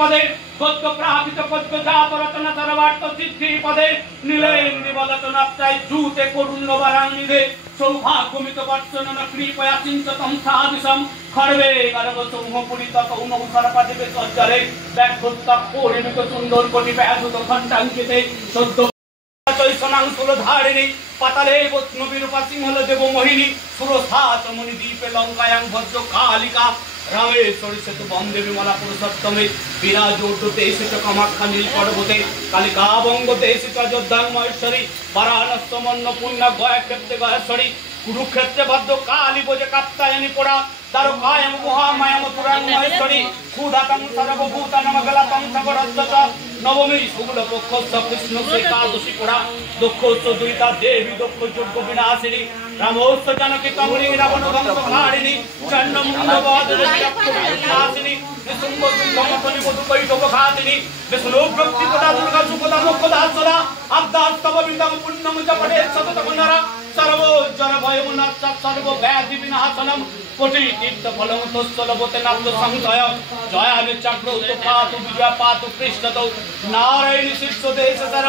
পদে গদ্য প্রাপিত পদ্য জাত রচনা তরবার্ত সিদ্ধি পদে নীলেন্দ্রি বলত নাত্রায় জুতে করুণ্য বারাঙ্গিদে সৌভাগ্যমিত বর্ষণ কৃপয়া চিন্ততম সাহাদিশম খর্বে গর্ভ সমূহ পুরিত কৌন সরপাদেবে সজ্জরে ব্যাঘ্রতা পরিমিত সুন্দর কোটি ব্যাধুত ঘণ্টাঙ্কিতে সদ্য ধারিণী পাতালে বৈষ্ণবীরূপা সিংহল দেব মোহিনী সুরসাত মণি দ্বীপে লঙ্কায়াং ভদ্র কালিকা রামেশ্বরী সেতু বন্দে বিমলা পুরুষোত্তমে বিরাজ উর্দুতে এসেছ কামাখ্যা নীল পর্বতে কালিকা বঙ্গতে এসেছ অযোধ্যাং মহেশ্বরী বারাণস্য মন্ন পুণ্য গয়া ক্ষেত্রে গয়েশ্বরী কুরুক্ষেত্রে ভদ্র কালী বোঝে কাপ্তায়নী পোড়া দ্বারকায়ং মহামায়াম পুরাং মহেশ্বরী ক্ষুধাতং সর্বভূতানাং গলাতং সগরদ্দত নবমী শুক্ল পক্ষ কৃষ্ণ একাদশী পোড়া দক্ষোচ্চ দুইতা দেবী দক্ষ যজ্ঞ বিনাশিনী রামোচ্চ জানকী তমরি রাবণ ধ্বংস কারিণী চন্ডমুণ্ড বিনাশিনী নিশুম্ভ দুর্গমতনি মধু কৈটব ঘাতিনী বিষ্ণু ভক্তি পদা দুর্গা সুপদা মুখদা সদা আব্দাস্তব বিন্দম পুণ্যম জপটে সতত গণরা সর্বজর ভয়মনাচ্ছ সর্ব ব্যাধি বিনাশনম কোটি তীর্থ ফলম তস্সলবতে নাম সংশয় জয়া চক্র উৎপাত বিজয় পাত কৃষ্ণত নারায়ণ শীর্ষ দেশ